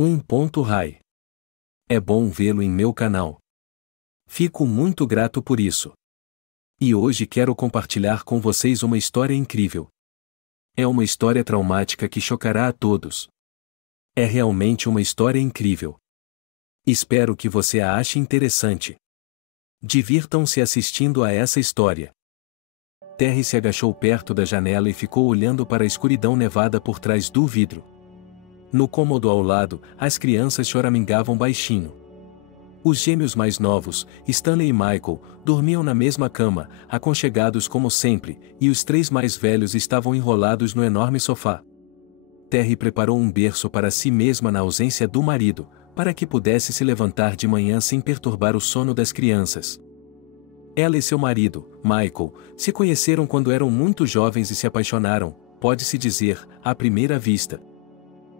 1.Rai. É bom vê-lo em meu canal. Fico muito grato por isso. E hoje quero compartilhar com vocês uma história incrível. É uma história traumática que chocará a todos. É realmente uma história incrível. Espero que você a ache interessante. Divirtam-se assistindo a essa história. Terry se agachou perto da janela e ficou olhando para a escuridão nevada por trás do vidro. No cômodo ao lado, as crianças choramingavam baixinho. Os gêmeos mais novos, Stanley e Michael, dormiam na mesma cama, aconchegados como sempre, e os três mais velhos estavam enrolados no enorme sofá. Terry preparou um berço para si mesma na ausência do marido, para que pudesse se levantar de manhã sem perturbar o sono das crianças. Ela e seu marido, Michael, se conheceram quando eram muito jovens e se apaixonaram, pode-se dizer, à primeira vista.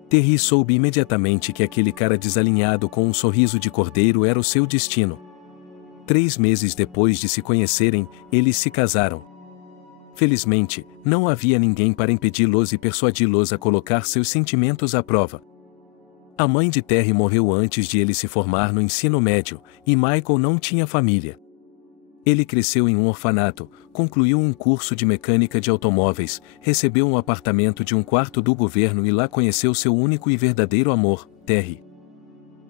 Terry soube imediatamente que aquele cara desalinhado com um sorriso de cordeiro era o seu destino. 3 meses depois de se conhecerem, eles se casaram. Felizmente, não havia ninguém para impedi-los e persuadi-los a colocar seus sentimentos à prova. A mãe de Terry morreu antes de ele se formar no ensino médio, e Michael não tinha família. Ele cresceu em um orfanato, concluiu um curso de mecânica de automóveis, recebeu um apartamento de 1/4 do governo e lá conheceu seu único e verdadeiro amor, Terry.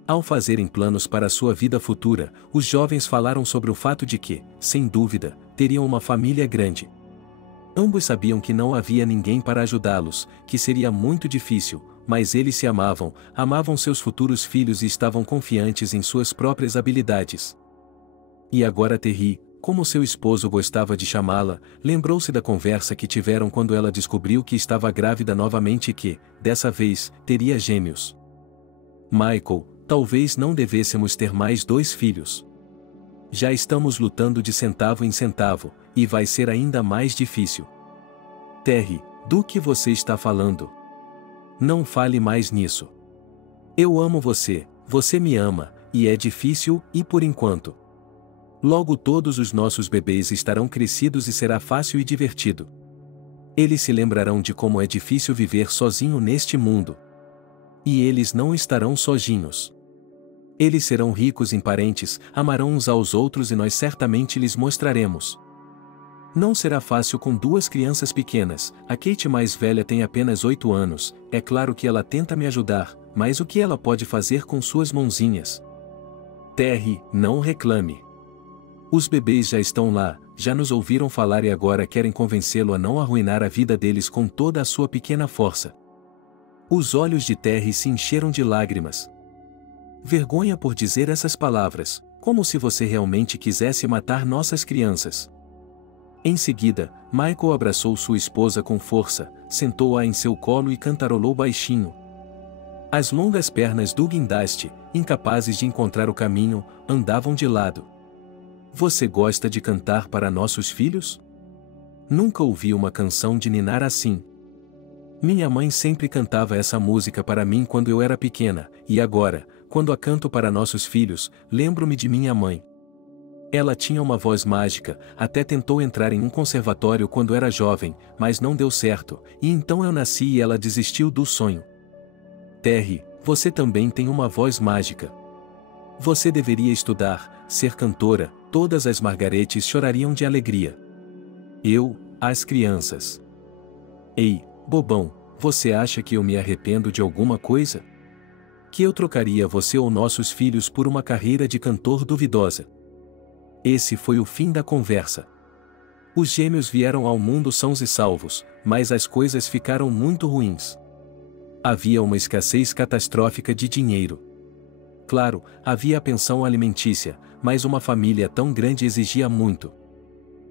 Ao fazerem planos para sua vida futura, os jovens falaram sobre o fato de que, sem dúvida, teriam uma família grande. Ambos sabiam que não havia ninguém para ajudá-los, que seria muito difícil, mas eles se amavam, amavam seus futuros filhos e estavam confiantes em suas próprias habilidades. E agora Terry, como seu esposo gostava de chamá-la, lembrou-se da conversa que tiveram quando ela descobriu que estava grávida novamente e que, dessa vez, teria gêmeos. Michael, talvez não devêssemos ter mais 2 filhos. Já estamos lutando de centavo em centavo, e vai ser ainda mais difícil. Terry, do que você está falando? Não fale mais nisso. Eu amo você, você me ama, e é difícil, e por enquanto. Logo todos os nossos bebês estarão crescidos e será fácil e divertido. Eles se lembrarão de como é difícil viver sozinho neste mundo. E eles não estarão sozinhos. Eles serão ricos em parentes, amarão uns aos outros e nós certamente lhes mostraremos. Não será fácil com 2 crianças pequenas, a Kate mais velha tem apenas 8 anos, é claro que ela tenta me ajudar, mas o que ela pode fazer com suas mãozinhas? Terry, não reclame. Os bebês já estão lá, já nos ouviram falar e agora querem convencê-lo a não arruinar a vida deles com toda a sua pequena força. Os olhos de Terry se encheram de lágrimas. Vergonha por dizer essas palavras, como se você realmente quisesse matar nossas crianças. Em seguida, Michael abraçou sua esposa com força, sentou-a em seu colo e cantarolou baixinho. As longas pernas do guindaste, incapazes de encontrar o caminho, andavam de lado. Você gosta de cantar para nossos filhos? Nunca ouvi uma canção de ninar assim. Minha mãe sempre cantava essa música para mim quando eu era pequena, e agora, quando a canto para nossos filhos, lembro-me de minha mãe. Ela tinha uma voz mágica, até tentou entrar em um conservatório quando era jovem, mas não deu certo, e então eu nasci e ela desistiu do sonho. Terry, você também tem uma voz mágica. Você deveria estudar, ser cantora, todas as Margaretes chorariam de alegria. As crianças. Ei, bobão, você acha que eu me arrependo de alguma coisa? Que eu trocaria você ou nossos filhos por uma carreira de cantor duvidosa? Esse foi o fim da conversa. Os gêmeos vieram ao mundo sãos e salvos, mas as coisas ficaram muito ruins. Havia uma escassez catastrófica de dinheiro. Claro, havia a pensão alimentícia, mas uma família tão grande exigia muito.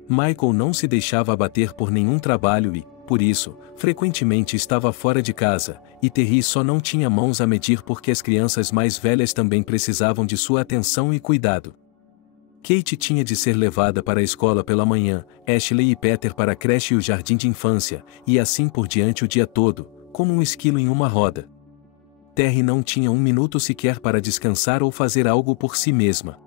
Michael não se deixava abater por nenhum trabalho e, por isso, frequentemente estava fora de casa, e Terry só não tinha mãos a medir porque as crianças mais velhas também precisavam de sua atenção e cuidado. Kate tinha de ser levada para a escola pela manhã, Ashley e Peter para a creche e o jardim de infância, e assim por diante o dia todo, como um esquilo em uma roda. Terry não tinha 1 minuto sequer para descansar ou fazer algo por si mesma.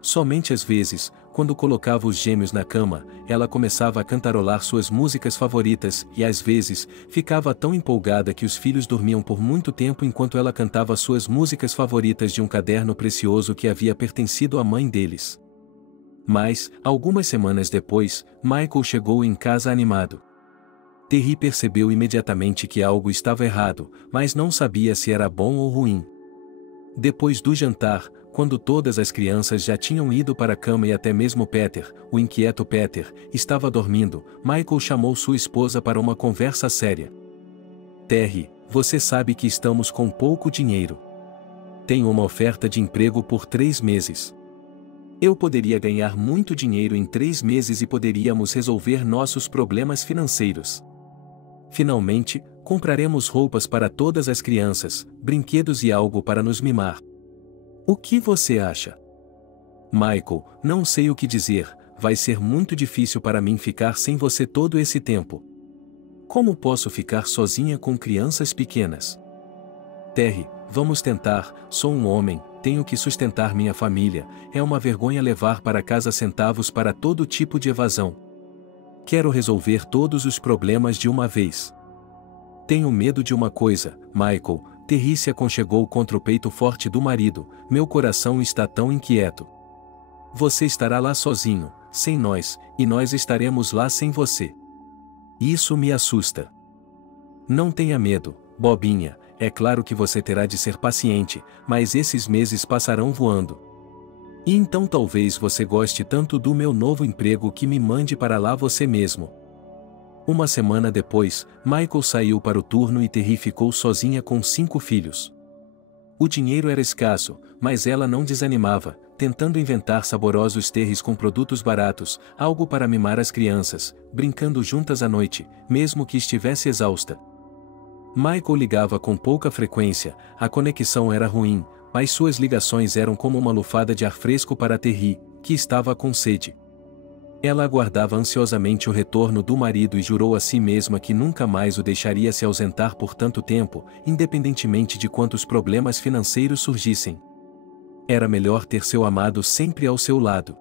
Somente às vezes, Quando colocava os gêmeos na cama, ela começava a cantarolar suas músicas favoritas e, às vezes, ficava tão empolgada que os filhos dormiam por muito tempo enquanto ela cantava suas músicas favoritas de um caderno precioso que havia pertencido à mãe deles. Mas, algumas semanas depois, Michael chegou em casa animado. Terry percebeu imediatamente que algo estava errado, mas não sabia se era bom ou ruim. Depois do jantar, quando todas as crianças já tinham ido para a cama e até mesmo Peter, o inquieto Peter, estava dormindo, Michael chamou sua esposa para uma conversa séria. Terry, você sabe que estamos com pouco dinheiro. Tenho uma oferta de emprego por 3 meses. Eu poderia ganhar muito dinheiro em 3 meses e poderíamos resolver nossos problemas financeiros. Finalmente, compraremos roupas para todas as crianças, brinquedos e algo para nos mimar. O que você acha? Michael, não sei o que dizer, vai ser muito difícil para mim ficar sem você todo esse tempo. Como posso ficar sozinha com crianças pequenas? Terry, vamos tentar, sou um homem, tenho que sustentar minha família, é uma vergonha levar para casa centavos para todo tipo de evasão. Quero resolver todos os problemas de uma vez. Tenho medo de uma coisa, Michael. Terry se aconchegou contra o peito forte do marido, meu coração está tão inquieto. Você estará lá sozinho, sem nós, e nós estaremos lá sem você. Isso me assusta. Não tenha medo, bobinha, é claro que você terá de ser paciente, mas esses meses passarão voando. E então talvez você goste tanto do meu novo emprego que me mande para lá você mesmo. Uma semana depois, Michael saiu para o turno e Terry ficou sozinha com 5 filhos. O dinheiro era escasso, mas ela não desanimava, tentando inventar saborosos terris com produtos baratos, algo para mimar as crianças, brincando juntas à noite, mesmo que estivesse exausta. Michael ligava com pouca frequência, a conexão era ruim, mas suas ligações eram como uma lufada de ar fresco para Terry, que estava com sede. Ela aguardava ansiosamente o retorno do marido e jurou a si mesma que nunca mais o deixaria se ausentar por tanto tempo, independentemente de quantos problemas financeiros surgissem. Era melhor ter seu amado sempre ao seu lado.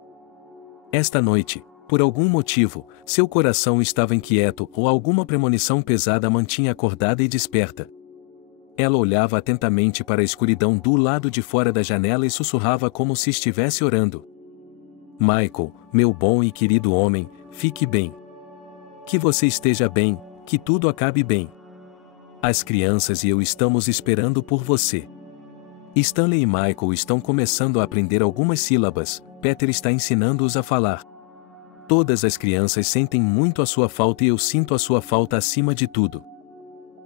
Esta noite, por algum motivo, seu coração estava inquieto ou alguma premonição pesada a mantinha acordada e desperta. Ela olhava atentamente para a escuridão do lado de fora da janela e sussurrava como se estivesse orando. Michael, meu bom e querido homem, fique bem. Que você esteja bem, que tudo acabe bem. As crianças e eu estamos esperando por você. Stanley e Michael estão começando a aprender algumas sílabas, Peter está ensinando-os a falar. Todas as crianças sentem muito a sua falta e eu sinto a sua falta acima de tudo.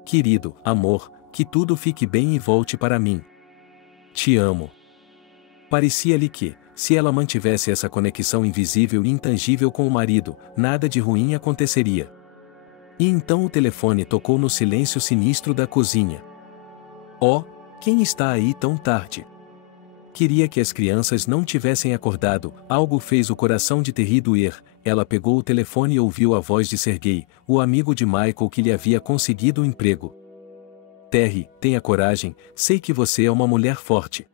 Querido, amor, que tudo fique bem e volte para mim. Te amo. Parecia-lhe que, se ela mantivesse essa conexão invisível e intangível com o marido, nada de ruim aconteceria. E então o telefone tocou no silêncio sinistro da cozinha. Oh, quem está aí tão tarde? Queria que as crianças não tivessem acordado, algo fez o coração de Terry doer, ela pegou o telefone e ouviu a voz de Sergei, o amigo de Michael que lhe havia conseguido o emprego. Terry, tenha coragem, sei que você é uma mulher forte.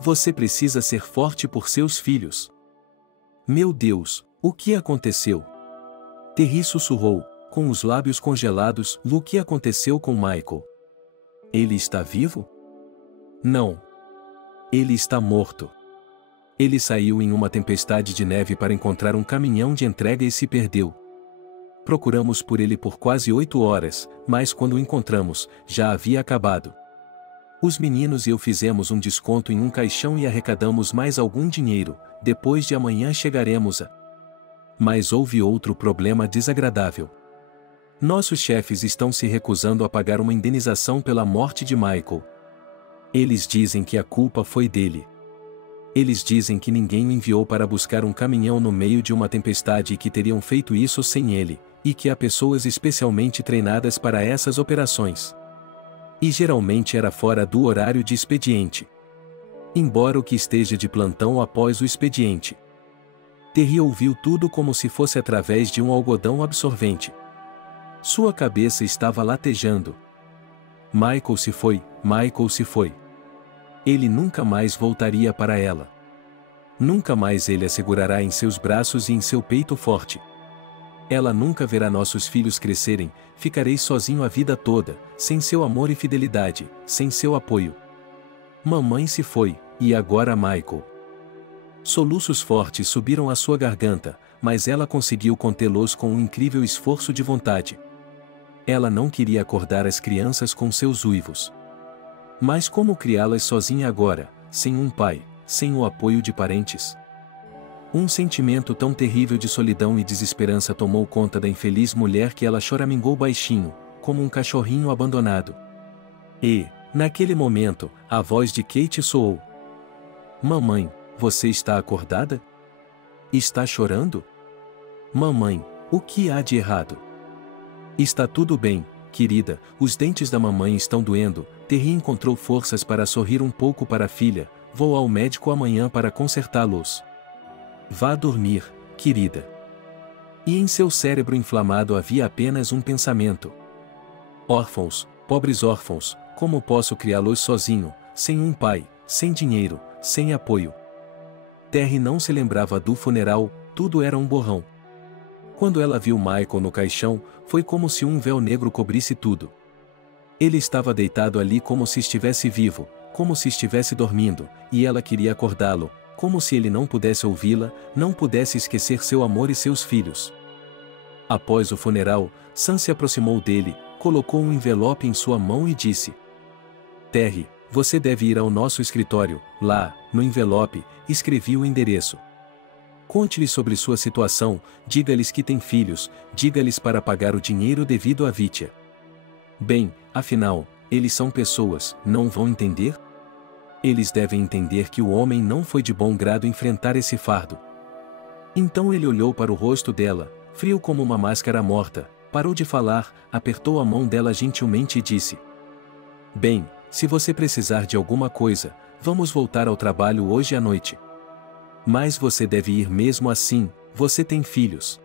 Você precisa ser forte por seus filhos. Meu Deus, o que aconteceu? Terry sussurrou, com os lábios congelados, o que aconteceu com Michael? Ele está vivo? Não. Ele está morto. Ele saiu em uma tempestade de neve para encontrar um caminhão de entrega e se perdeu. Procuramos por ele por quase 8 horas, mas quando o encontramos, já havia acabado. Os meninos e eu fizemos um desconto em um caixão e arrecadamos mais algum dinheiro, depois de amanhã chegaremos a... Mas houve outro problema desagradável. Nossos chefes estão se recusando a pagar uma indenização pela morte de Michael. Eles dizem que a culpa foi dele. Eles dizem que ninguém o enviou para buscar um caminhão no meio de uma tempestade e que teriam feito isso sem ele, e que há pessoas especialmente treinadas para essas operações. E geralmente era fora do horário de expediente. Embora o que esteja de plantão após o expediente. Terry ouviu tudo como se fosse através de um algodão absorvente. Sua cabeça estava latejando. Michael se foi, Michael se foi. Ele nunca mais voltaria para ela. Nunca mais ele a segurará em seus braços e em seu peito forte. Ela nunca verá nossos filhos crescerem, ficarei sozinho a vida toda, sem seu amor e fidelidade, sem seu apoio. Mamãe se foi, e agora Michael. Soluços fortes subiram à sua garganta, mas ela conseguiu contê-los com um incrível esforço de vontade. Ela não queria acordar as crianças com seus uivos. Mas como criá-las sozinha agora, sem um pai, sem o apoio de parentes? Um sentimento tão terrível de solidão e desesperança tomou conta da infeliz mulher que ela choramingou baixinho, como um cachorrinho abandonado. E, naquele momento, a voz de Kate soou. Mamãe, você está acordada? Está chorando? Mamãe, o que há de errado? Está tudo bem, querida, os dentes da mamãe estão doendo. Terry encontrou forças para sorrir um pouco para a filha. Vou ao médico amanhã para consertá-los. Vá dormir, querida. E em seu cérebro inflamado havia apenas um pensamento. Órfãos, pobres órfãos, como posso criá-los sozinho, sem um pai, sem dinheiro, sem apoio? Terry não se lembrava do funeral, tudo era um borrão. Quando ela viu Michael no caixão, foi como se um véu negro cobrisse tudo. Ele estava deitado ali como se estivesse vivo, como se estivesse dormindo, e ela queria acordá-lo, como se ele não pudesse ouvi-la, não pudesse esquecer seu amor e seus filhos. Após o funeral, Sam se aproximou dele, colocou um envelope em sua mão e disse: Terry, você deve ir ao nosso escritório. Lá, no envelope, escrevi o endereço. Conte-lhes sobre sua situação, diga-lhes que tem filhos, diga-lhes para pagar o dinheiro devido à Vitia. Bem, afinal, eles são pessoas, não vão entender? Eles devem entender que o homem não foi de bom grado enfrentar esse fardo. Então ele olhou para o rosto dela, frio como uma máscara morta, parou de falar, apertou a mão dela gentilmente e disse: Bem, se você precisar de alguma coisa, vamos voltar ao trabalho hoje à noite. Mas você deve ir mesmo assim, você tem filhos.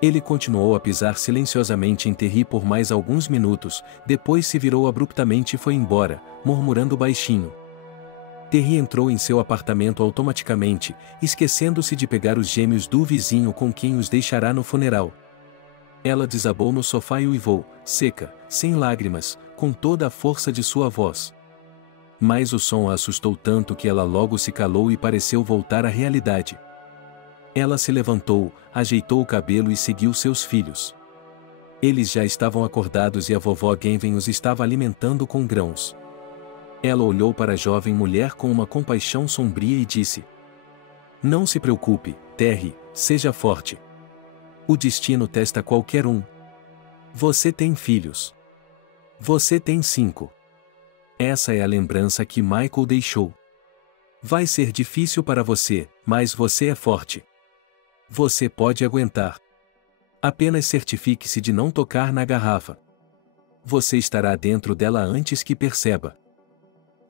Ele continuou a pisar silenciosamente em Terry por mais alguns minutos, depois se virou abruptamente e foi embora, murmurando baixinho. Terry entrou em seu apartamento automaticamente, esquecendo-se de pegar os gêmeos do vizinho com quem os deixará no funeral. Ela desabou no sofá e uivou, seca, sem lágrimas, com toda a força de sua voz. Mas o som a assustou tanto que ela logo se calou e pareceu voltar à realidade. Ela se levantou, ajeitou o cabelo e seguiu seus filhos. Eles já estavam acordados e a vovó Genven os estava alimentando com grãos. Ela olhou para a jovem mulher com uma compaixão sombria e disse: Não se preocupe, Terry, seja forte. O destino testa qualquer um. Você tem filhos. Você tem 5. Essa é a lembrança que Michael deixou. Vai ser difícil para você, mas você é forte. Você pode aguentar. Apenas certifique-se de não tocar na garrafa. Você estará dentro dela antes que perceba.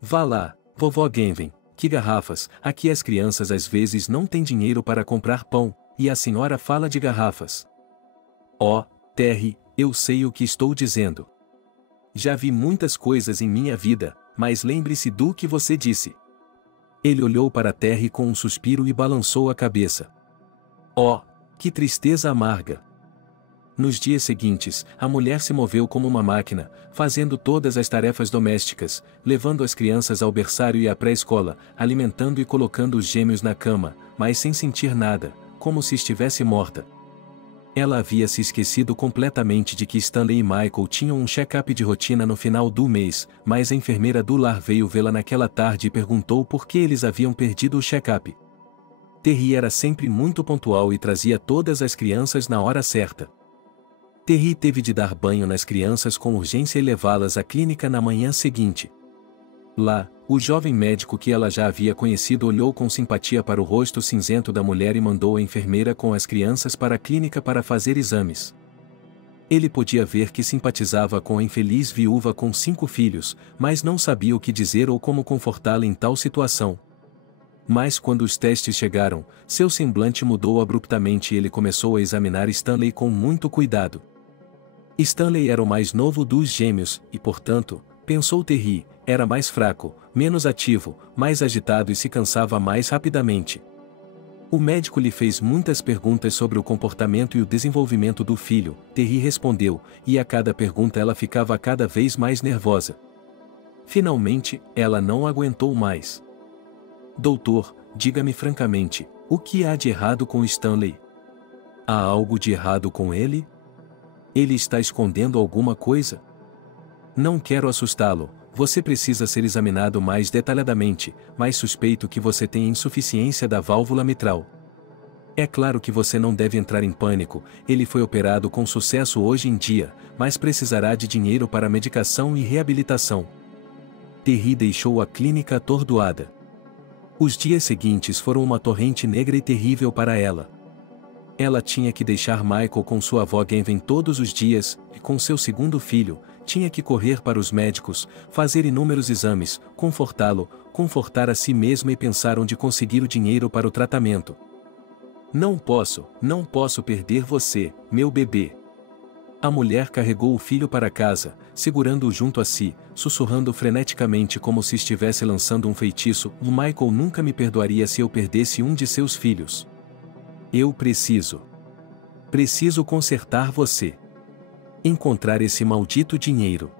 Vá lá, vovó Genven, que garrafas, aqui as crianças às vezes não têm dinheiro para comprar pão, e a senhora fala de garrafas. Oh, Terry, eu sei o que estou dizendo. Já vi muitas coisas em minha vida, mas lembre-se do que você disse. Ele olhou para Terry com um suspiro e balançou a cabeça. Oh, que tristeza amarga! Nos dias seguintes, a mulher se moveu como uma máquina, fazendo todas as tarefas domésticas, levando as crianças ao berçário e à pré-escola, alimentando e colocando os gêmeos na cama, mas sem sentir nada, como se estivesse morta. Ela havia se esquecido completamente de que Stanley e Michael tinham um check-up de rotina no final do mês, mas a enfermeira do lar veio vê-la naquela tarde e perguntou por que eles haviam perdido o check-up. Terry era sempre muito pontual e trazia todas as crianças na hora certa. Terry teve de dar banho nas crianças com urgência e levá-las à clínica na manhã seguinte. Lá, o jovem médico que ela já havia conhecido olhou com simpatia para o rosto cinzento da mulher e mandou a enfermeira com as crianças para a clínica para fazer exames. Ele podia ver que simpatizava com a infeliz viúva com 5 filhos, mas não sabia o que dizer ou como confortá-la em tal situação. Mas quando os testes chegaram, seu semblante mudou abruptamente e ele começou a examinar Stanley com muito cuidado. Stanley era o mais novo dos gêmeos, e portanto, pensou Terry, era mais fraco, menos ativo, mais agitado e se cansava mais rapidamente. O médico lhe fez muitas perguntas sobre o comportamento e o desenvolvimento do filho. Terry respondeu, e a cada pergunta ela ficava cada vez mais nervosa. Finalmente, ela não aguentou mais. Doutor, diga-me francamente, o que há de errado com Stanley? Há algo de errado com ele? Ele está escondendo alguma coisa? Não quero assustá-lo, você precisa ser examinado mais detalhadamente, mas suspeito que você tem insuficiência da válvula mitral. É claro que você não deve entrar em pânico, ele foi operado com sucesso hoje em dia, mas precisará de dinheiro para medicação e reabilitação. Terry deixou a clínica atordoada. Os dias seguintes foram uma torrente negra e terrível para ela. Ela tinha que deixar Michael com sua avó Gavin todos os dias, e com seu segundo filho, tinha que correr para os médicos, fazer inúmeros exames, confortá-lo, confortar a si mesma e pensar onde conseguir o dinheiro para o tratamento. Não posso perder você, meu bebê. A mulher carregou o filho para casa, segurando-o junto a si, sussurrando freneticamente como se estivesse lançando um feitiço. Michael nunca me perdoaria se eu perdesse um de seus filhos. Eu preciso consertar você. Encontrar esse maldito dinheiro.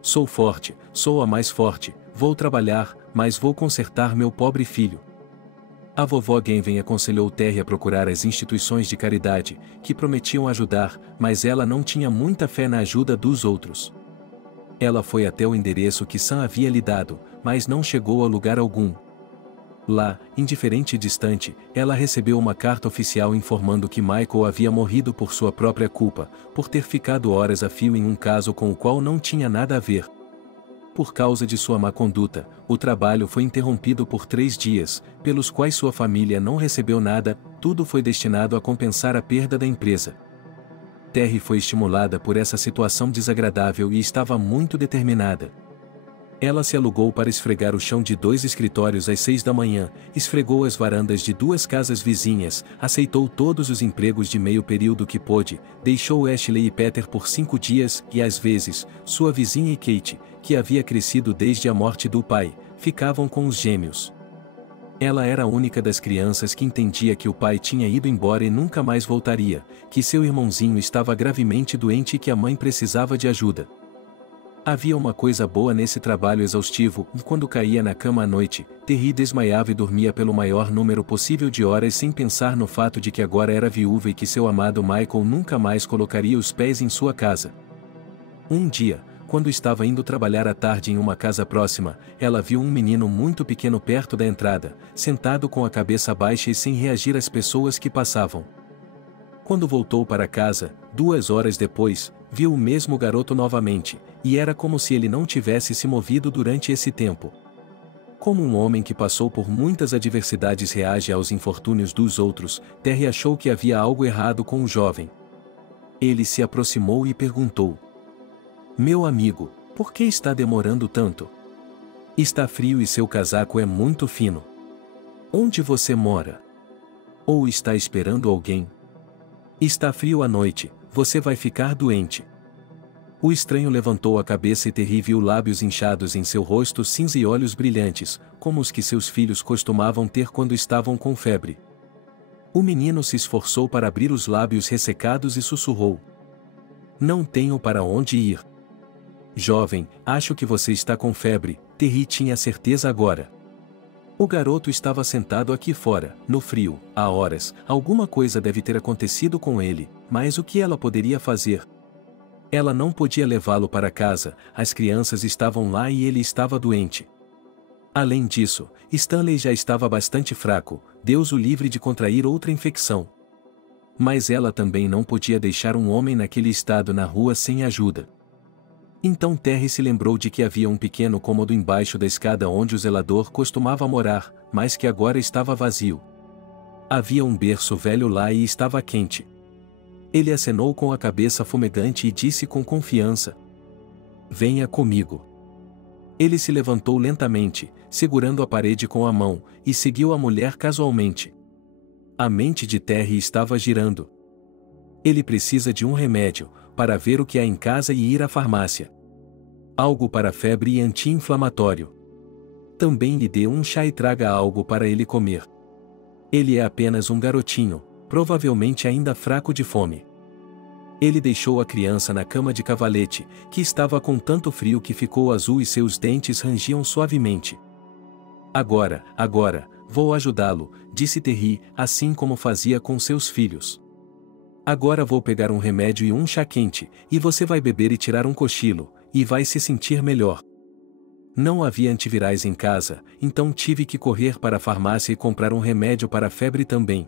Sou forte, sou a mais forte, vou trabalhar, mas vou consertar meu pobre filho. A vovó Gavin aconselhou Terry a procurar as instituições de caridade, que prometiam ajudar, mas ela não tinha muita fé na ajuda dos outros. Ela foi até o endereço que Sam havia lhe dado, mas não chegou a lugar algum. Lá, indiferente e distante, ela recebeu uma carta oficial informando que Michael havia morrido por sua própria culpa, por ter ficado horas a fio em um caso com o qual não tinha nada a ver. Por causa de sua má conduta, o trabalho foi interrompido por 3 dias, pelos quais sua família não recebeu nada, tudo foi destinado a compensar a perda da empresa. Terry foi estimulada por essa situação desagradável e estava muito determinada. Ela se alugou para esfregar o chão de 2 escritórios às 6 da manhã, esfregou as varandas de 2 casas vizinhas, aceitou todos os empregos de meio período que pôde, deixou Ashley e Peter por 5 dias e às vezes, sua vizinha e Kate, que havia crescido desde a morte do pai, ficavam com os gêmeos. Ela era a única das crianças que entendia que o pai tinha ido embora e nunca mais voltaria, que seu irmãozinho estava gravemente doente e que a mãe precisava de ajuda. Havia uma coisa boa nesse trabalho exaustivo, e quando caía na cama à noite, Terry desmaiava e dormia pelo maior número possível de horas sem pensar no fato de que agora era viúva e que seu amado Michael nunca mais colocaria os pés em sua casa. Um dia, quando estava indo trabalhar à tarde em uma casa próxima, ela viu um menino muito pequeno perto da entrada, sentado com a cabeça baixa e sem reagir às pessoas que passavam. Quando voltou para casa, 2 horas depois, viu o mesmo garoto novamente, e era como se ele não tivesse se movido durante esse tempo. Como um homem que passou por muitas adversidades reage aos infortúnios dos outros, Terry achou que havia algo errado com o jovem. Ele se aproximou e perguntou: "Meu amigo, por que está demorando tanto? Está frio e seu casaco é muito fino. Onde você mora? Ou está esperando alguém? Está frio à noite, você vai ficar doente." O estranho levantou a cabeça e Terry viu lábios inchados em seu rosto cinza e olhos brilhantes, como os que seus filhos costumavam ter quando estavam com febre. O menino se esforçou para abrir os lábios ressecados e sussurrou: "Não tenho para onde ir." "Jovem, acho que você está com febre." Terry tinha certeza agora. O garoto estava sentado aqui fora, no frio, há horas. Alguma coisa deve ter acontecido com ele, mas o que ela poderia fazer? Ela não podia levá-lo para casa, as crianças estavam lá e ele estava doente. Além disso, Stanley já estava bastante fraco, Deus o livre de contrair outra infecção. Mas ela também não podia deixar um homem naquele estado na rua sem ajuda. Então Terry se lembrou de que havia um pequeno cômodo embaixo da escada onde o zelador costumava morar, mas que agora estava vazio. Havia um berço velho lá e estava quente. Ele acenou com a cabeça fumegante e disse com confiança: "Venha comigo." Ele se levantou lentamente, segurando a parede com a mão, e seguiu a mulher casualmente. A mente de Terry estava girando. Ele precisa de um remédio, para ver o que há em casa e ir à farmácia. Algo para febre e anti-inflamatório. Também lhe dê um chá e traga algo para ele comer. Ele é apenas um garotinho, provavelmente ainda fraco de fome. Ele deixou a criança na cama de cavalete, que estava com tanto frio que ficou azul e seus dentes rangiam suavemente. Agora, vou ajudá-lo, disse Terry, assim como fazia com seus filhos. Agora vou pegar um remédio e um chá quente, e você vai beber e tirar um cochilo, e vai se sentir melhor. Não havia antivirais em casa, então tive que correr para a farmácia e comprar um remédio para a febre também.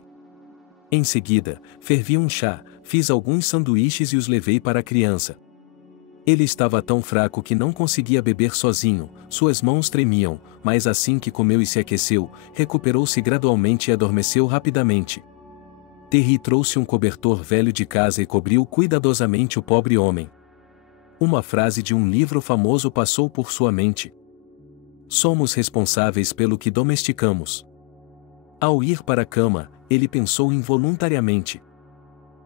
Em seguida, fervi um chá, fiz alguns sanduíches e os levei para a criança. Ele estava tão fraco que não conseguia beber sozinho, suas mãos tremiam, mas assim que comeu e se aqueceu, recuperou-se gradualmente e adormeceu rapidamente. Terry trouxe um cobertor velho de casa e cobriu cuidadosamente o pobre homem. Uma frase de um livro famoso passou por sua mente. Somos responsáveis pelo que domesticamos. Ao ir para a cama, ele pensou involuntariamente.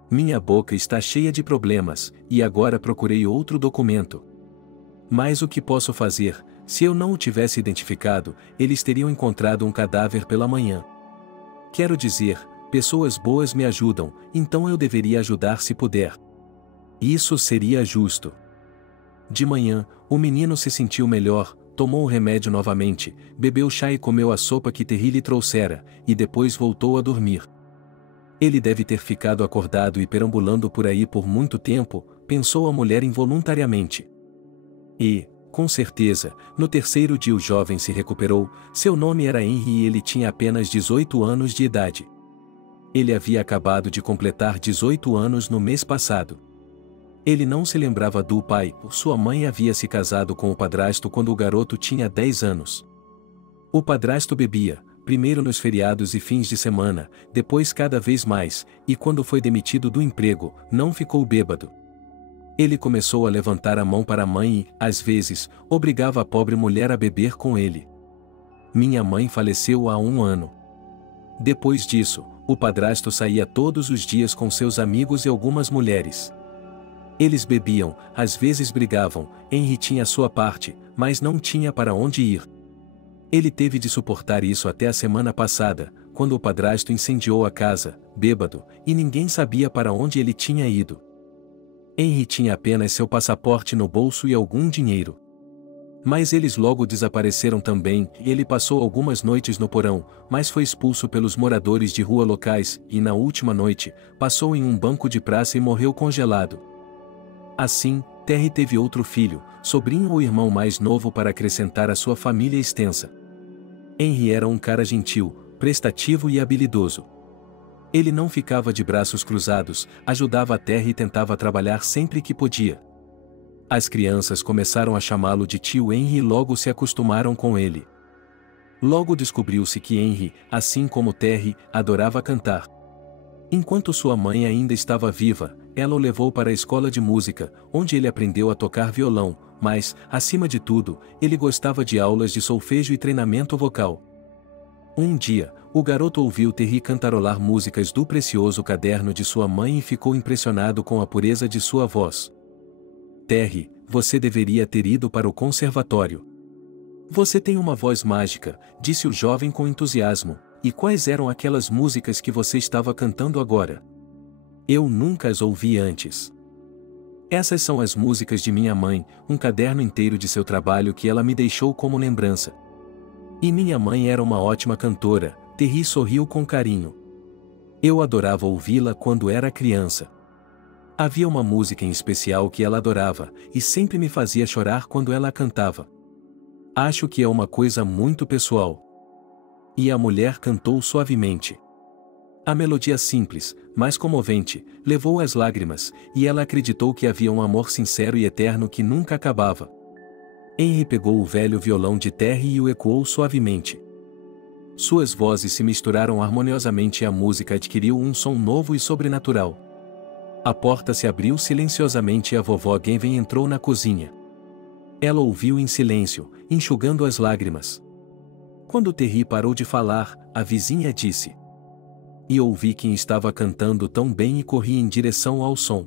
Minha boca está cheia de problemas, e agora procurei outro documento. Mas o que posso fazer? Se eu não o tivesse identificado, eles teriam encontrado um cadáver pela manhã. Quero dizer, pessoas boas me ajudam, então eu deveria ajudar se puder. Isso seria justo. De manhã, o menino se sentiu melhor, tomou o remédio novamente, bebeu chá e comeu a sopa que Terry lhe trouxera, e depois voltou a dormir. Ele deve ter ficado acordado e perambulando por aí por muito tempo, pensou a mulher involuntariamente. E, com certeza, no terceiro dia o jovem se recuperou, seu nome era Henry e ele tinha apenas 18 anos de idade. Ele havia acabado de completar 18 anos no mês passado. Ele não se lembrava do pai, sua mãe havia se casado com o padrasto quando o garoto tinha 10 anos. O padrasto bebia, primeiro nos feriados e fins de semana, depois cada vez mais, e quando foi demitido do emprego, não ficou bêbado. Ele começou a levantar a mão para a mãe e, às vezes, obrigava a pobre mulher a beber com ele. Minha mãe faleceu há 1 ano. Depois disso, o padrasto saía todos os dias com seus amigos e algumas mulheres. Eles bebiam, às vezes brigavam, Henry tinha sua parte, mas não tinha para onde ir. Ele teve de suportar isso até a semana passada, quando o padrasto incendiou a casa, bêbado, e ninguém sabia para onde ele tinha ido. Henry tinha apenas seu passaporte no bolso e algum dinheiro. Mas eles logo desapareceram também, e ele passou algumas noites no porão, mas foi expulso pelos moradores de rua locais, e na última noite, passou em um banco de praça e morreu congelado. Assim, Terry teve outro filho, sobrinho ou irmão mais novo para acrescentar à sua família extensa. Henry era um cara gentil, prestativo e habilidoso. Ele não ficava de braços cruzados, ajudava a Terry e tentava trabalhar sempre que podia. As crianças começaram a chamá-lo de tio Henry e logo se acostumaram com ele. Logo descobriu-se que Henry, assim como Terry, adorava cantar. Enquanto sua mãe ainda estava viva, ela o levou para a escola de música, onde ele aprendeu a tocar violão, mas, acima de tudo, ele gostava de aulas de solfejo e treinamento vocal. Um dia, o garoto ouviu Terry cantarolar músicas do precioso caderno de sua mãe e ficou impressionado com a pureza de sua voz. Terry, você deveria ter ido para o conservatório. Você tem uma voz mágica, disse o jovem com entusiasmo. E quais eram aquelas músicas que você estava cantando agora? Eu nunca as ouvi antes. Essas são as músicas de minha mãe, um caderno inteiro de seu trabalho que ela me deixou como lembrança. E minha mãe era uma ótima cantora, Terry sorriu com carinho. Eu adorava ouvi-la quando era criança. Havia uma música em especial que ela adorava, e sempre me fazia chorar quando ela a cantava. Acho que é uma coisa muito pessoal. E a mulher cantou suavemente. A melodia simples, mas comovente, levou às lágrimas, e ela acreditou que havia um amor sincero e eterno que nunca acabava. Henry pegou o velho violão de Terry e o ecoou suavemente. Suas vozes se misturaram harmoniosamente e a música adquiriu um som novo e sobrenatural. A porta se abriu silenciosamente e a vovó Genven entrou na cozinha. Ela ouviu em silêncio, enxugando as lágrimas. Quando Terry parou de falar, a vizinha disse. E ouvi quem estava cantando tão bem e corri em direção ao som.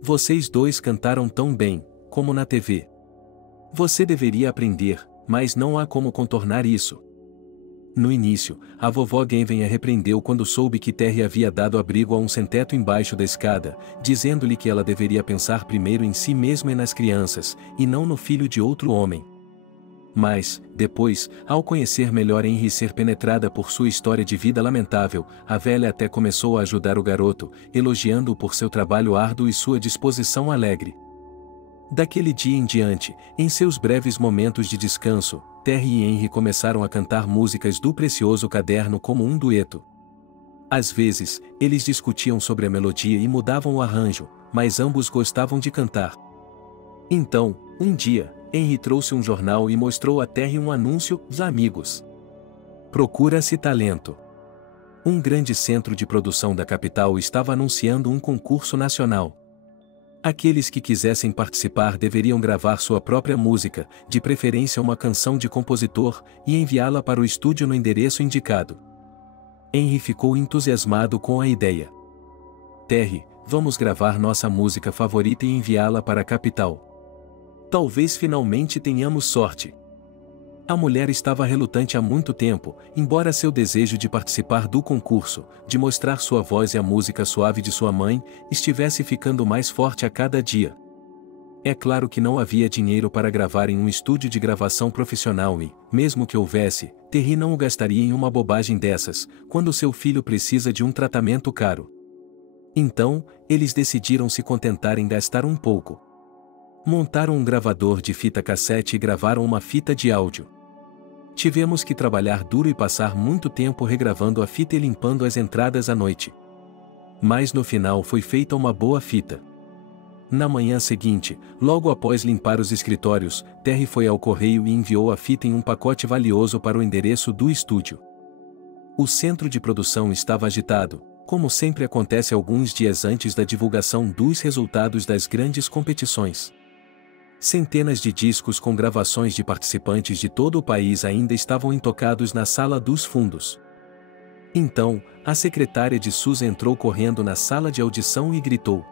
Vocês dois cantaram tão bem, como na TV. Você deveria aprender, mas não há como contornar isso. No início, a vovó Genven a repreendeu quando soube que Terry havia dado abrigo a um sem-teto embaixo da escada, dizendo-lhe que ela deveria pensar primeiro em si mesma e nas crianças, e não no filho de outro homem. Mas, depois, ao conhecer melhor Henry e ser penetrada por sua história de vida lamentável, a velha até começou a ajudar o garoto, elogiando-o por seu trabalho árduo e sua disposição alegre. Daquele dia em diante, em seus breves momentos de descanso, Terry e Henry começaram a cantar músicas do precioso caderno como um dueto. Às vezes, eles discutiam sobre a melodia e mudavam o arranjo, mas ambos gostavam de cantar. Então, um dia, Henry trouxe um jornal e mostrou a Terry um anúncio dos amigos. Procura-se talento. Um grande centro de produção da capital estava anunciando um concurso nacional. Aqueles que quisessem participar deveriam gravar sua própria música, de preferência uma canção de compositor, e enviá-la para o estúdio no endereço indicado. Henry ficou entusiasmado com a ideia. Terry, vamos gravar nossa música favorita e enviá-la para a capital. Talvez finalmente tenhamos sorte. A mulher estava relutante há muito tempo, embora seu desejo de participar do concurso, de mostrar sua voz e a música suave de sua mãe, estivesse ficando mais forte a cada dia. É claro que não havia dinheiro para gravar em um estúdio de gravação profissional e, mesmo que houvesse, Terry não o gastaria em uma bobagem dessas, quando seu filho precisa de um tratamento caro. Então, eles decidiram se contentar em gastar um pouco. Montaram um gravador de fita cassete e gravaram uma fita de áudio. Tivemos que trabalhar duro e passar muito tempo regravando a fita e limpando as entradas à noite. Mas no final foi feita uma boa fita. Na manhã seguinte, logo após limpar os escritórios, Terry foi ao correio e enviou a fita em um pacote valioso para o endereço do estúdio. O centro de produção estava agitado, como sempre acontece alguns dias antes da divulgação dos resultados das grandes competições. Centenas de discos com gravações de participantes de todo o país ainda estavam intocados na sala dos fundos. Então, a secretária de Susan entrou correndo na sala de audição e gritou: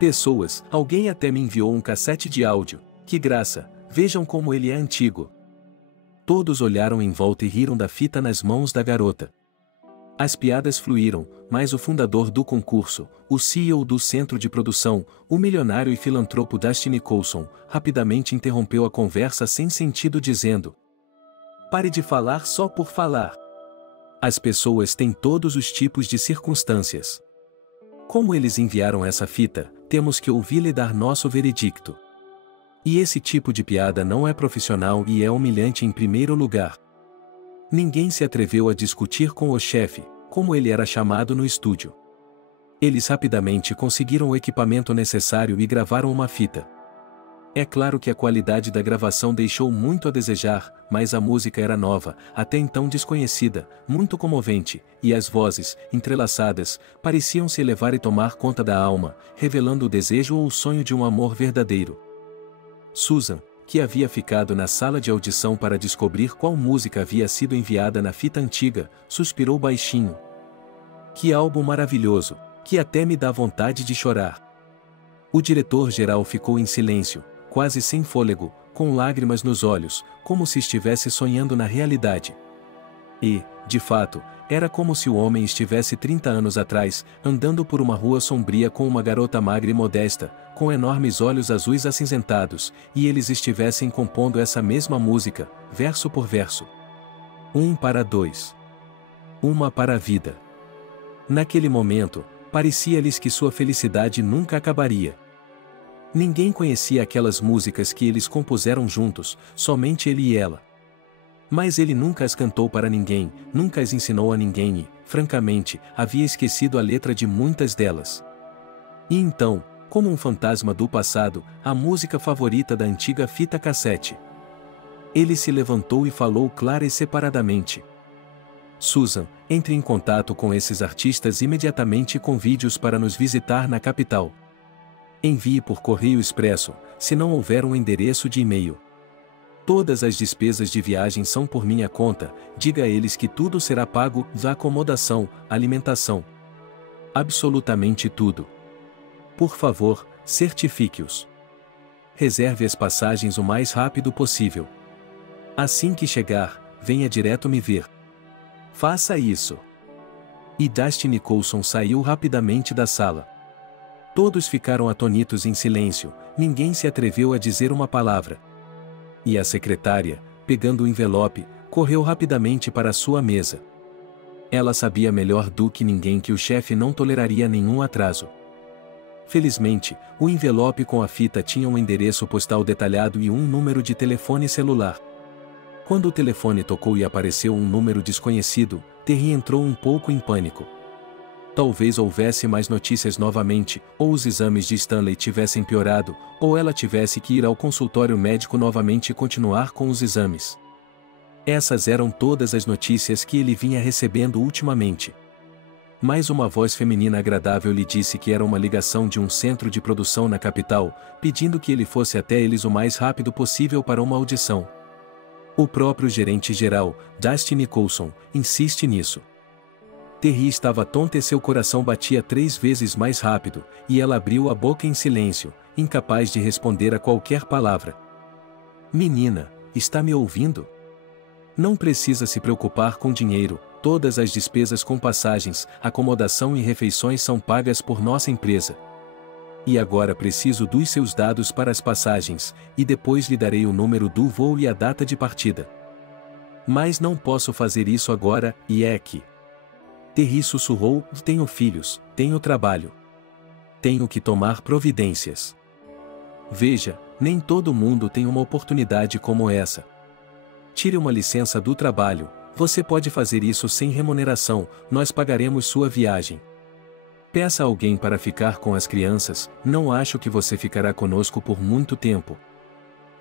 "Pessoas, alguém até me enviou um cassete de áudio, que graça, vejam como ele é antigo." Todos olharam em volta e riram da fita nas mãos da garota. As piadas fluíram, mas o fundador do concurso, o CEO do centro de produção, o milionário e filantropo Dusty Nicholson, rapidamente interrompeu a conversa sem sentido dizendo: "Pare de falar só por falar. As pessoas têm todos os tipos de circunstâncias. Como eles enviaram essa fita, temos que ouvi-la e dar nosso veredicto. E esse tipo de piada não é profissional e é humilhante em primeiro lugar." Ninguém se atreveu a discutir com o chefe, como ele era chamado no estúdio. Eles rapidamente conseguiram o equipamento necessário e gravaram uma fita. É claro que a qualidade da gravação deixou muito a desejar, mas a música era nova, até então desconhecida, muito comovente, e as vozes, entrelaçadas, pareciam se elevar e tomar conta da alma, revelando o desejo ou o sonho de um amor verdadeiro. Susan, que havia ficado na sala de audição para descobrir qual música havia sido enviada na fita antiga, suspirou baixinho. "Que álbum maravilhoso, que até me dá vontade de chorar." O diretor-geral ficou em silêncio, quase sem fôlego, com lágrimas nos olhos, como se estivesse sonhando na realidade. E, de fato, era como se o homem estivesse 30 anos atrás, andando por uma rua sombria com uma garota magra e modesta, com enormes olhos azuis acinzentados, e eles estivessem compondo essa mesma música, verso por verso. Um para dois. Uma para a vida. Naquele momento, parecia-lhes que sua felicidade nunca acabaria. Ninguém conhecia aquelas músicas que eles compuseram juntos, somente ele e ela. Mas ele nunca as cantou para ninguém, nunca as ensinou a ninguém e, francamente, havia esquecido a letra de muitas delas. E então, como um fantasma do passado, a música favorita da antiga fita cassete. Ele se levantou e falou clara e separadamente: "Susan, entre em contato com esses artistas imediatamente e convide-os para nos visitar na capital. Envie por correio expresso, se não houver um endereço de e-mail. Todas as despesas de viagem são por minha conta, diga a eles que tudo será pago, da acomodação, alimentação. Absolutamente tudo. Por favor, certifique-os." reserve as passagens o mais rápido possível. Assim que chegar, venha direto me ver. Faça isso. E Dusty Nicholson saiu rapidamente da sala. Todos ficaram atônitos em silêncio, ninguém se atreveu a dizer uma palavra. E a secretária, pegando o envelope, correu rapidamente para sua mesa. Ela sabia melhor do que ninguém que o chefe não toleraria nenhum atraso. Felizmente, o envelope com a fita tinha um endereço postal detalhado e um número de telefone celular. Quando o telefone tocou e apareceu um número desconhecido, Terry entrou um pouco em pânico. Talvez houvesse mais notícias novamente, ou os exames de Stanley tivessem piorado, ou ela tivesse que ir ao consultório médico novamente e continuar com os exames. Essas eram todas as notícias que ele vinha recebendo ultimamente. Mas uma voz feminina agradável lhe disse que era uma ligação de um centro de produção na capital, pedindo que ele fosse até eles o mais rápido possível para uma audição. O próprio gerente-geral, Dusty Nicholson, insiste nisso. Terry estava tonta e seu coração batia 3 vezes mais rápido, e ela abriu a boca em silêncio, incapaz de responder a qualquer palavra. Menina, está me ouvindo? Não precisa se preocupar com dinheiro, todas as despesas com passagens, acomodação e refeições são pagas por nossa empresa. E agora preciso dos seus dados para as passagens, e depois lhe darei o número do voo e a data de partida. Mas não posso fazer isso agora, e é que... Terry sussurrou, tenho filhos, tenho trabalho. Tenho que tomar providências. Veja, nem todo mundo tem uma oportunidade como essa. Tire uma licença do trabalho, você pode fazer isso sem remuneração, nós pagaremos sua viagem. Peça alguém para ficar com as crianças, não acho que você ficará conosco por muito tempo.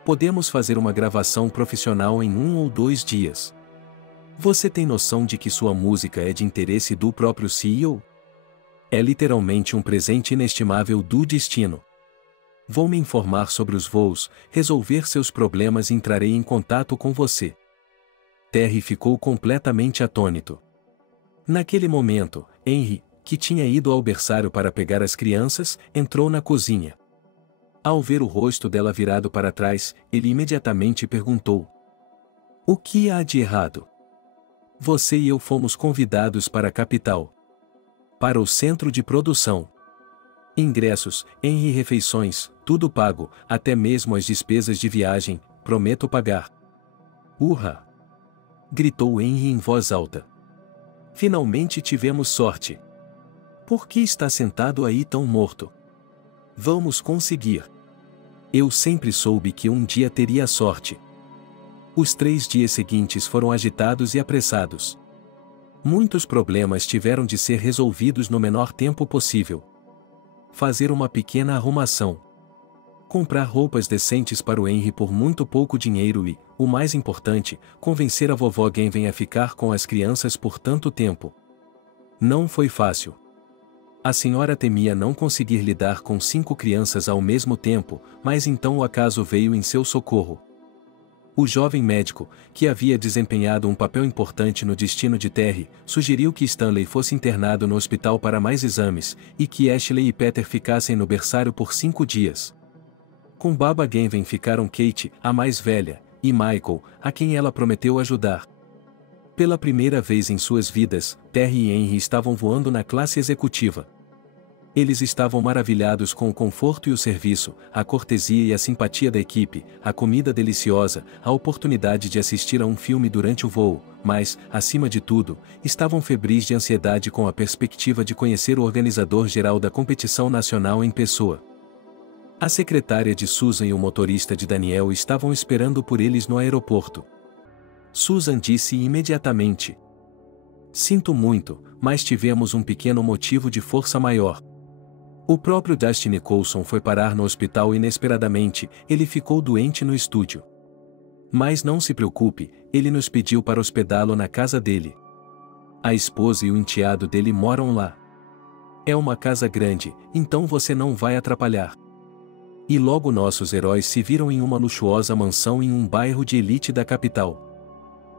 Podemos fazer uma gravação profissional em 1 ou 2 dias. Você tem noção de que sua música é de interesse do próprio CEO? É literalmente um presente inestimável do destino. Vou me informar sobre os voos, resolver seus problemas e entrarei em contato com você. Terry ficou completamente atônito. Naquele momento, Henry, que tinha ido ao berçário para pegar as crianças, entrou na cozinha. Ao ver o rosto dela virado para trás, ele imediatamente perguntou: o que há de errado? Você e eu fomos convidados para a capital. Para o centro de produção. Ingressos, Henry, refeições, tudo pago, até mesmo as despesas de viagem, prometo pagar. Urra! Gritou Henry em voz alta. Finalmente tivemos sorte. Por que está sentado aí tão morto? Vamos conseguir. Eu sempre soube que um dia teria sorte. Os 3 dias seguintes foram agitados e apressados. Muitos problemas tiveram de ser resolvidos no menor tempo possível. Fazer uma pequena arrumação. Comprar roupas decentes para o Henry por muito pouco dinheiro e, o mais importante, convencer a vovó Genven a ficar com as crianças por tanto tempo. Não foi fácil. A senhora temia não conseguir lidar com 5 crianças ao mesmo tempo, mas então o acaso veio em seu socorro. O jovem médico, que havia desempenhado um papel importante no destino de Terry, sugeriu que Stanley fosse internado no hospital para mais exames, e que Ashley e Peter ficassem no berçário por 5 dias. Com Baba Genven ficaram Kate, a mais velha, e Michael, a quem ela prometeu ajudar. Pela primeira vez em suas vidas, Terry e Henry estavam voando na classe executiva. Eles estavam maravilhados com o conforto e o serviço, a cortesia e a simpatia da equipe, a comida deliciosa, a oportunidade de assistir a um filme durante o voo, mas, acima de tudo, estavam febris de ansiedade com a perspectiva de conhecer o organizador-geral da competição nacional em pessoa. A secretária de Susan e o motorista de Daniel estavam esperando por eles no aeroporto. Susan disse imediatamente: sinto muito, mas tivemos um pequeno motivo de força maior. O próprio Dusty Nicholson foi parar no hospital inesperadamente, ele ficou doente no estúdio. Mas não se preocupe, ele nos pediu para hospedá-lo na casa dele. A esposa e o enteado dele moram lá. É uma casa grande, então você não vai atrapalhar. E logo nossos heróis se viram em uma luxuosa mansão em um bairro de elite da capital.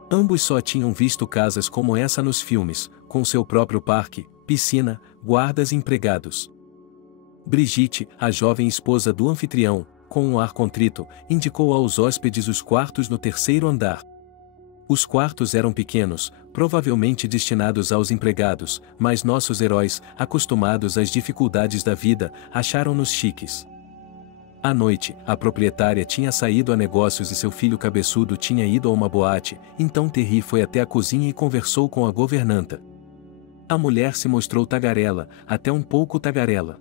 Ambos só tinham visto casas como essa nos filmes, com seu próprio parque, piscina, guardas e empregados. Brigitte, a jovem esposa do anfitrião, com um ar contrito, indicou aos hóspedes os quartos no terceiro andar. Os quartos eram pequenos, provavelmente destinados aos empregados, mas nossos heróis, acostumados às dificuldades da vida, acharam-nos chiques. À noite, a proprietária tinha saído a negócios e seu filho cabeçudo tinha ido a uma boate, então Terry foi até a cozinha e conversou com a governanta. A mulher se mostrou tagarela, até um pouco tagarela.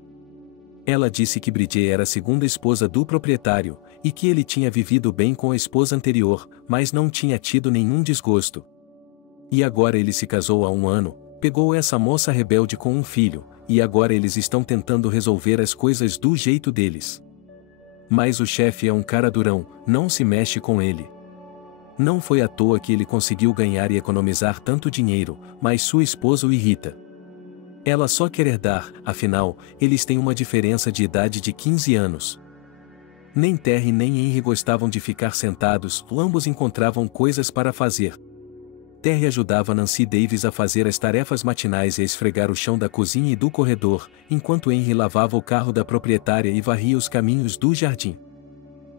Ela disse que Bridget era a segunda esposa do proprietário, e que ele tinha vivido bem com a esposa anterior, mas não tinha tido nenhum desgosto. E agora ele se casou há um ano, pegou essa moça rebelde com um filho, e agora eles estão tentando resolver as coisas do jeito deles. Mas o chefe é um cara durão, não se mexe com ele. Não foi à toa que ele conseguiu ganhar e economizar tanto dinheiro, mas sua esposa o irrita. Ela só quer herdar, afinal, eles têm uma diferença de idade de 15 anos. Nem Terry nem Henry gostavam de ficar sentados, ambos encontravam coisas para fazer. Terry ajudava Nancy Davis a fazer as tarefas matinais e a esfregar o chão da cozinha e do corredor, enquanto Henry lavava o carro da proprietária e varria os caminhos do jardim.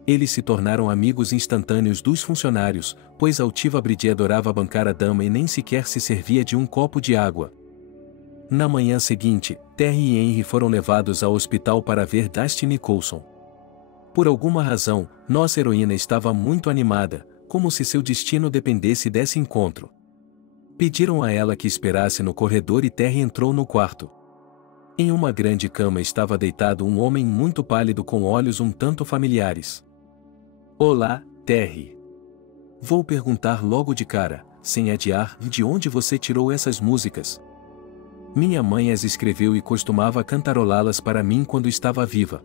Eles se tornaram amigos instantâneos dos funcionários, pois a altiva Bridget adorava bancar a dama e nem sequer se servia de um copo de água. Na manhã seguinte, Terry e Henry foram levados ao hospital para ver Dusty Nicholson. Por alguma razão, nossa heroína estava muito animada, como se seu destino dependesse desse encontro. Pediram a ela que esperasse no corredor e Terry entrou no quarto. Em uma grande cama estava deitado um homem muito pálido com olhos um tanto familiares. Olá, Terry. Vou perguntar logo de cara, sem adiar, de onde você tirou essas músicas? Minha mãe as escreveu e costumava cantarolá-las para mim quando estava viva.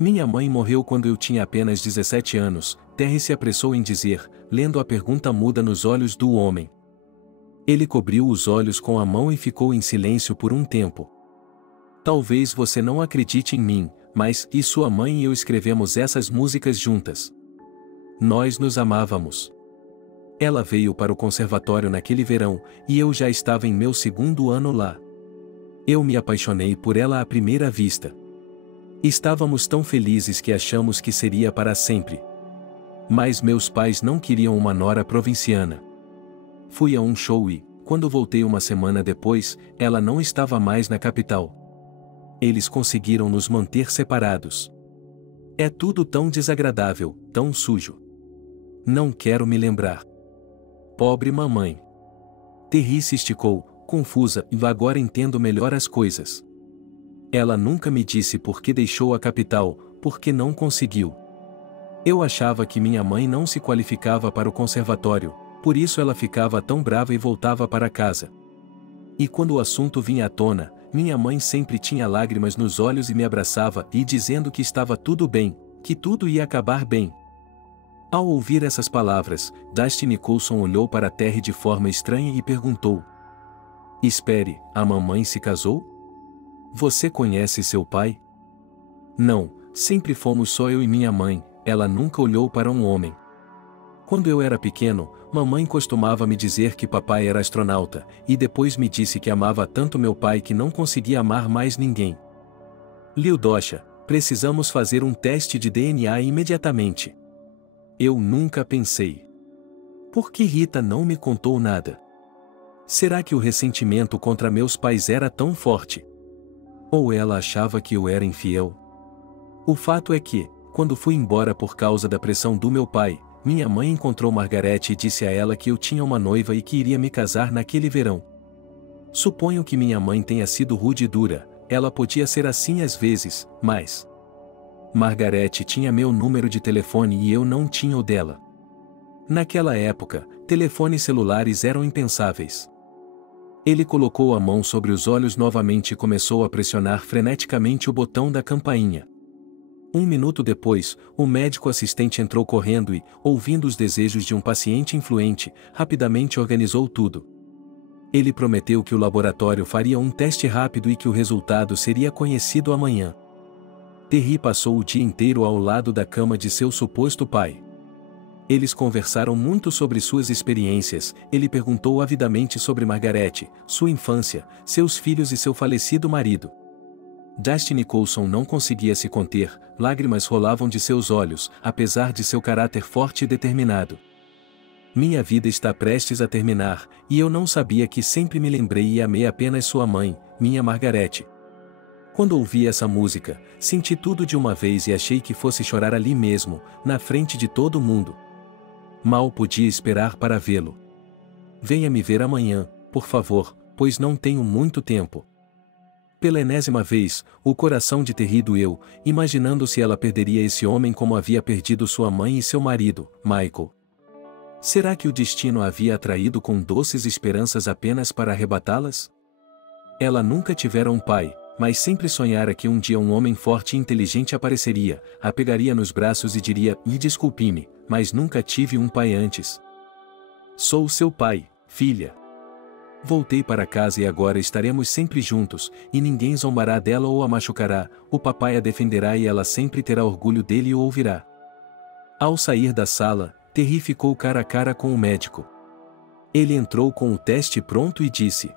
Minha mãe morreu quando eu tinha apenas 17 anos, Terry se apressou em dizer, lendo a pergunta muda nos olhos do homem. Ele cobriu os olhos com a mão e ficou em silêncio por um tempo. Talvez você não acredite em mim, mas e sua mãe e eu escrevemos essas músicas juntas. Nós nos amávamos. Ela veio para o conservatório naquele verão, e eu já estava em meu segundo ano lá. Eu me apaixonei por ela à primeira vista. Estávamos tão felizes que achamos que seria para sempre. Mas meus pais não queriam uma nora provinciana. Fui a um show e, quando voltei uma semana depois, ela não estava mais na capital. Eles conseguiram nos manter separados. É tudo tão desagradável, tão sujo. Não quero me lembrar. Pobre mamãe. Terry se esticou, confusa, e agora entendo melhor as coisas. Ela nunca me disse por que deixou a capital, porque não conseguiu. Eu achava que minha mãe não se qualificava para o conservatório, por isso ela ficava tão brava e voltava para casa. E quando o assunto vinha à tona, minha mãe sempre tinha lágrimas nos olhos e me abraçava e dizendo que estava tudo bem, que tudo ia acabar bem. Ao ouvir essas palavras, Dusty Nicholson olhou para Terry de forma estranha e perguntou: Espere, a mamãe se casou? Você conhece seu pai? Não, sempre fomos só eu e minha mãe, ela nunca olhou para um homem. Quando eu era pequeno, mamãe costumava me dizer que papai era astronauta, e depois me disse que amava tanto meu pai que não conseguia amar mais ninguém. Lildosha, precisamos fazer um teste de DNA imediatamente. Eu nunca pensei. Por que Rita não me contou nada? Será que o ressentimento contra meus pais era tão forte? Ou ela achava que eu era infiel? O fato é que, quando fui embora por causa da pressão do meu pai, minha mãe encontrou Margaret e disse a ela que eu tinha uma noiva e que iria me casar naquele verão. Suponho que minha mãe tenha sido rude e dura, ela podia ser assim às vezes, mas... Margaret tinha meu número de telefone e eu não tinha o dela. Naquela época, telefones celulares eram impensáveis. Ele colocou a mão sobre os olhos novamente e começou a pressionar freneticamente o botão da campainha. Um minuto depois, o médico assistente entrou correndo e, ouvindo os desejos de um paciente influente, rapidamente organizou tudo. Ele prometeu que o laboratório faria um teste rápido e que o resultado seria conhecido amanhã. Terry passou o dia inteiro ao lado da cama de seu suposto pai. Eles conversaram muito sobre suas experiências, ele perguntou avidamente sobre Margaret, sua infância, seus filhos e seu falecido marido. Dusty Coulson não conseguia se conter, lágrimas rolavam de seus olhos, apesar de seu caráter forte e determinado. Minha vida está prestes a terminar, e eu não sabia que sempre me lembrei e amei apenas sua mãe, minha Margarete. Quando ouvi essa música, senti tudo de uma vez e achei que fosse chorar ali mesmo, na frente de todo mundo. Mal podia esperar para vê-lo. Venha me ver amanhã, por favor, pois não tenho muito tempo. Pela enésima vez, o coração de Terry doeu, imaginando se ela perderia esse homem como havia perdido sua mãe e seu marido, Michael. Será que o destino a havia atraído com doces esperanças apenas para arrebatá-las? Ela nunca tivera um pai, mas sempre sonhara que um dia um homem forte e inteligente apareceria, a pegaria nos braços e diria: "Me desculpe-me, mas nunca tive um pai antes. Sou seu pai, filha. Voltei para casa e agora estaremos sempre juntos, e ninguém zombará dela ou a machucará, o papai a defenderá e ela sempre terá orgulho dele e o ouvirá." Ao sair da sala, Terry ficou cara a cara com o médico. Ele entrou com o teste pronto e disse: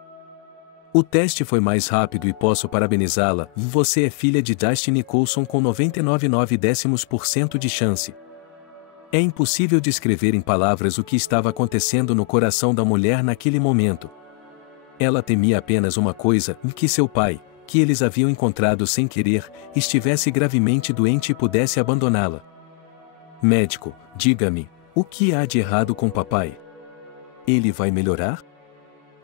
"O teste foi mais rápido e posso parabenizá-la, você é filha de Dusty Coulson com 99,9% de chance." É impossível descrever em palavras o que estava acontecendo no coração da mulher naquele momento. Ela temia apenas uma coisa, que seu pai, que eles haviam encontrado sem querer, estivesse gravemente doente e pudesse abandoná-la. "Médico, diga-me, o que há de errado com papai? Ele vai melhorar?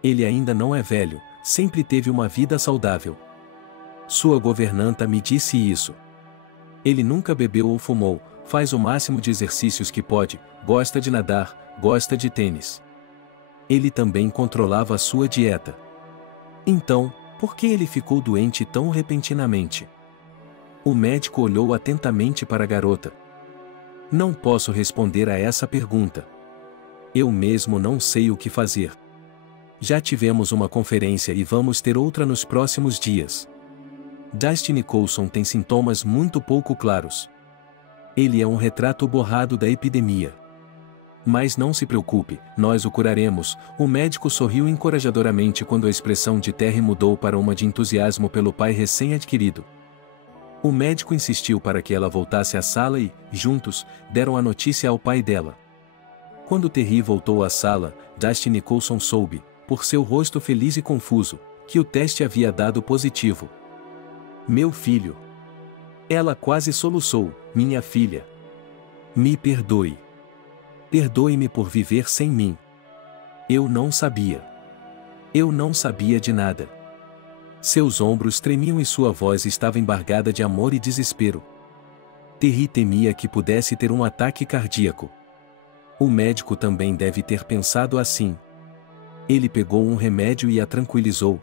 Ele ainda não é velho, sempre teve uma vida saudável. Sua governanta me disse isso. Ele nunca bebeu ou fumou, faz o máximo de exercícios que pode, gosta de nadar, gosta de tênis. Ele também controlava a sua dieta. Então, por que ele ficou doente tão repentinamente?" O médico olhou atentamente para a garota. "Não posso responder a essa pergunta. Eu mesmo não sei o que fazer. Já tivemos uma conferência e vamos ter outra nos próximos dias. Dusty Coulson tem sintomas muito pouco claros. Ele é um retrato borrado da epidemia. Mas não se preocupe, nós o curaremos." O médico sorriu encorajadoramente quando a expressão de Terry mudou para uma de entusiasmo pelo pai recém-adquirido. O médico insistiu para que ela voltasse à sala e, juntos, deram a notícia ao pai dela. Quando Terry voltou à sala, Dusty Coulson soube, por seu rosto feliz e confuso, que o teste havia dado positivo. "Meu filho." Ela quase soluçou: "Minha filha. Me perdoe. Perdoe-me por viver sem mim. Eu não sabia. Eu não sabia de nada." Seus ombros tremiam e sua voz estava embargada de amor e desespero. Terry temia que pudesse ter um ataque cardíaco. O médico também deve ter pensado assim. Ele pegou um remédio e a tranquilizou.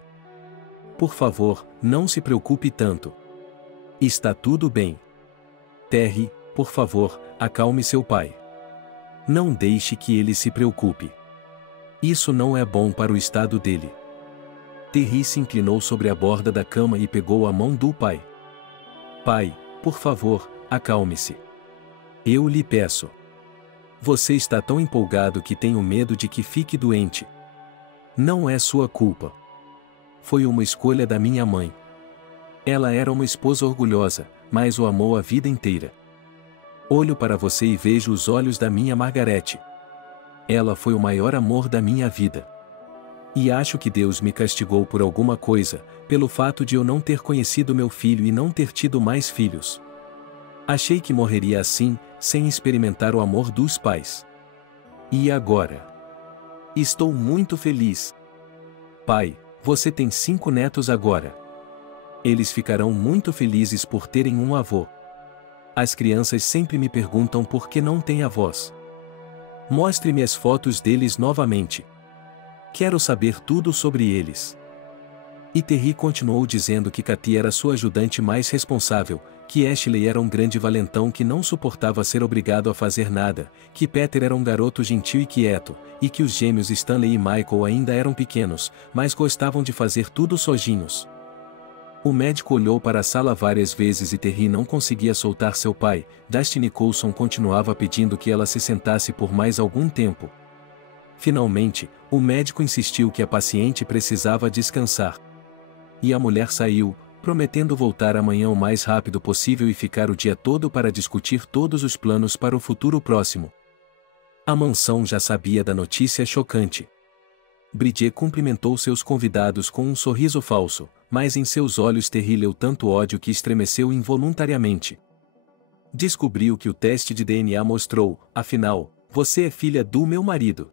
"Por favor, não se preocupe tanto. Está tudo bem. Terry, por favor, acalme seu pai. Não deixe que ele se preocupe. Isso não é bom para o estado dele." Terry se inclinou sobre a borda da cama e pegou a mão do pai. "Pai, por favor, acalme-se. Eu lhe peço. Você está tão empolgado que tenho medo de que fique doente. Não é sua culpa. Foi uma escolha da minha mãe. Ela era uma esposa orgulhosa, mas o amou a vida inteira. Olho para você e vejo os olhos da minha Margarete. Ela foi o maior amor da minha vida. E acho que Deus me castigou por alguma coisa, pelo fato de eu não ter conhecido meu filho e não ter tido mais filhos. Achei que morreria assim, sem experimentar o amor dos pais. E agora? Estou muito feliz. Pai, você tem 5 netos agora. Eles ficarão muito felizes por terem um avô. As crianças sempre me perguntam por que não têm avós. Mostre-me as fotos deles novamente. Quero saber tudo sobre eles." E Terry continuou dizendo que Katy era sua ajudante mais responsável, que Ashley era um grande valentão que não suportava ser obrigado a fazer nada, que Peter era um garoto gentil e quieto, e que os gêmeos Stanley e Michael ainda eram pequenos, mas gostavam de fazer tudo sozinhos. O médico olhou para a sala várias vezes e Terry não conseguia soltar seu pai. Dusty Coulson continuava pedindo que ela se sentasse por mais algum tempo. Finalmente, o médico insistiu que a paciente precisava descansar. E a mulher saiu, prometendo voltar amanhã o mais rápido possível e ficar o dia todo para discutir todos os planos para o futuro próximo. A mansão já sabia da notícia chocante. Bridget cumprimentou seus convidados com um sorriso falso, mas em seus olhos Terry leu tanto ódio que estremeceu involuntariamente. Descobriu que o teste de DNA mostrou, afinal, você é filha do meu marido.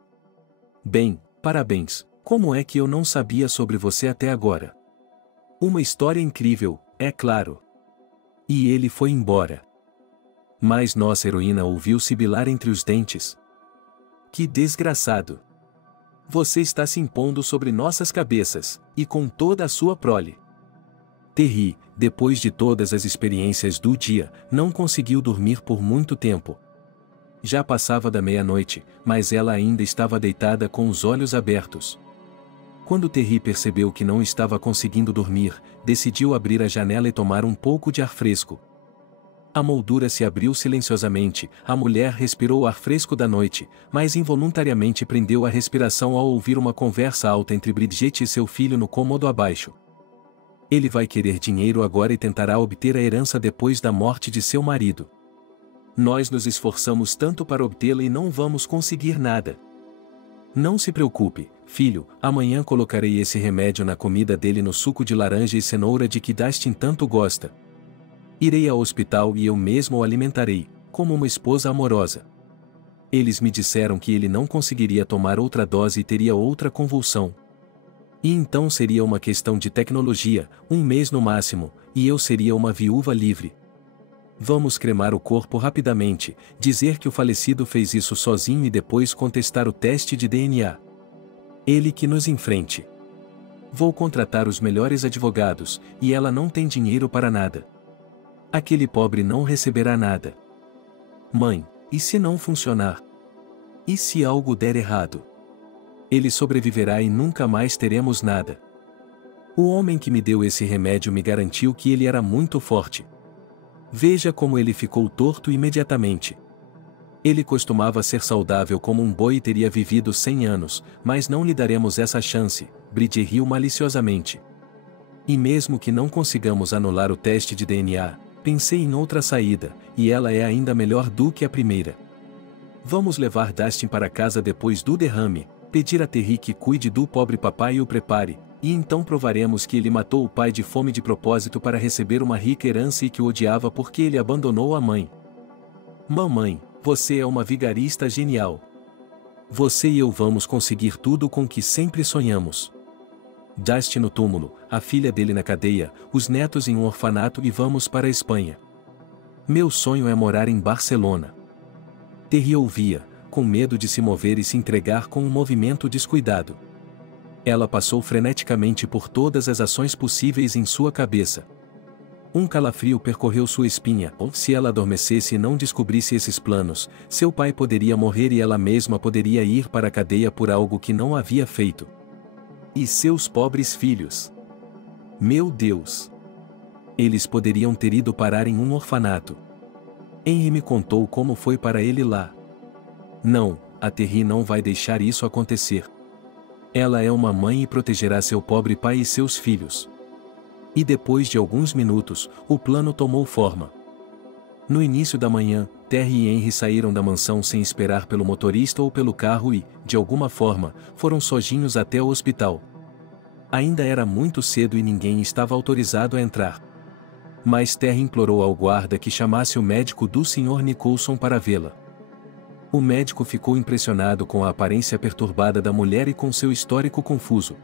Bem, parabéns, como é que eu não sabia sobre você até agora? Uma história incrível, é claro. E ele foi embora. Mas nossa heroína ouviu sibilar entre os dentes. Que desgraçado! Você está se impondo sobre nossas cabeças, e com toda a sua prole. Terry, depois de todas as experiências do dia, não conseguiu dormir por muito tempo. Já passava da meia-noite, mas ela ainda estava deitada com os olhos abertos. Quando Terry percebeu que não estava conseguindo dormir, decidiu abrir a janela e tomar um pouco de ar fresco. A moldura se abriu silenciosamente, a mulher respirou o ar fresco da noite, mas involuntariamente prendeu a respiração ao ouvir uma conversa alta entre Bridget e seu filho no cômodo abaixo. Ele vai querer dinheiro agora e tentará obter a herança depois da morte de seu marido. Nós nos esforçamos tanto para obtê-la e não vamos conseguir nada. Não se preocupe, filho, amanhã colocarei esse remédio na comida dele no suco de laranja e cenoura de que Dustin tanto gosta. Irei ao hospital e eu mesmo o alimentarei, como uma esposa amorosa. Eles me disseram que ele não conseguiria tomar outra dose e teria outra convulsão. E então seria uma questão de tecnologia, 1 mês no máximo, e eu seria uma viúva livre. Vamos cremar o corpo rapidamente, dizer que o falecido fez isso sozinho e depois contestar o teste de DNA. Ele que nos enfrente. Vou contratar os melhores advogados, e ela não tem dinheiro para nada. Aquele pobre não receberá nada. Mãe, e se não funcionar? E se algo der errado? Ele sobreviverá e nunca mais teremos nada. O homem que me deu esse remédio me garantiu que ele era muito forte. Veja como ele ficou torto imediatamente. Ele costumava ser saudável como um boi e teria vivido 100 anos, mas não lhe daremos essa chance, Bridget riu maliciosamente. E mesmo que não consigamos anular o teste de DNA, pensei em outra saída, e ela é ainda melhor do que a primeira. Vamos levar Dustin para casa depois do derrame, pedir a Terry que cuide do pobre papai e o prepare, e então provaremos que ele matou o pai de fome de propósito para receber uma rica herança e que o odiava porque ele abandonou a mãe. Mamãe, você é uma vigarista genial. Você e eu vamos conseguir tudo com que sempre sonhamos. Dustin no túmulo, a filha dele na cadeia, os netos em um orfanato e vamos para a Espanha. Meu sonho é morar em Barcelona. Terry ouvia, com medo de se mover e se entregar com um movimento descuidado. Ela passou freneticamente por todas as ações possíveis em sua cabeça. Um calafrio percorreu sua espinha, ou se ela adormecesse e não descobrisse esses planos, seu pai poderia morrer e ela mesma poderia ir para a cadeia por algo que não havia feito. E seus pobres filhos? Meu Deus! Eles poderiam ter ido parar em um orfanato. Henry me contou como foi para ele lá. Não, a Terry não vai deixar isso acontecer. Ela é uma mãe e protegerá seu pobre pai e seus filhos. E depois de alguns minutos, o plano tomou forma. No início da manhã, Terry e Henry saíram da mansão sem esperar pelo motorista ou pelo carro e, de alguma forma, foram sozinhos até o hospital. Ainda era muito cedo e ninguém estava autorizado a entrar. Mas Terry implorou ao guarda que chamasse o médico do Sr. Nicholson para vê-la. O médico ficou impressionado com a aparência perturbada da mulher e com seu histórico confuso.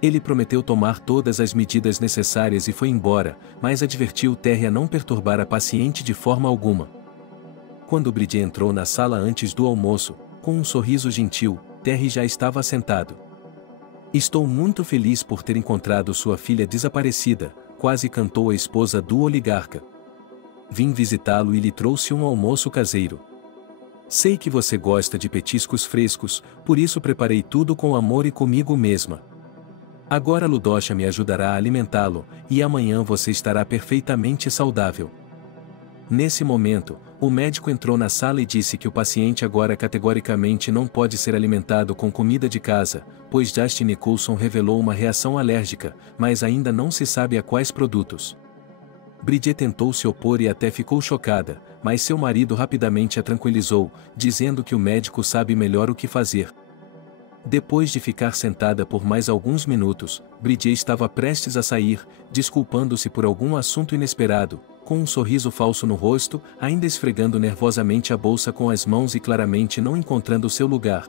Ele prometeu tomar todas as medidas necessárias e foi embora, mas advertiu Terry a não perturbar a paciente de forma alguma. Quando Bridget entrou na sala antes do almoço, com um sorriso gentil, Terry já estava sentado. Estou muito feliz por ter encontrado sua filha desaparecida, quase cantou a esposa do oligarca. Vim visitá-lo e lhe trouxe um almoço caseiro. Sei que você gosta de petiscos frescos, por isso preparei tudo com amor e comigo mesma. Agora Ludosha me ajudará a alimentá-lo, e amanhã você estará perfeitamente saudável. Nesse momento, o médico entrou na sala e disse que o paciente agora categoricamente não pode ser alimentado com comida de casa, pois Justin Nicholson revelou uma reação alérgica, mas ainda não se sabe a quais produtos. Bridget tentou se opor e até ficou chocada, mas seu marido rapidamente a tranquilizou, dizendo que o médico sabe melhor o que fazer. Depois de ficar sentada por mais alguns minutos, Bridget estava prestes a sair, desculpando-se por algum assunto inesperado, com um sorriso falso no rosto, ainda esfregando nervosamente a bolsa com as mãos e claramente não encontrando seu lugar.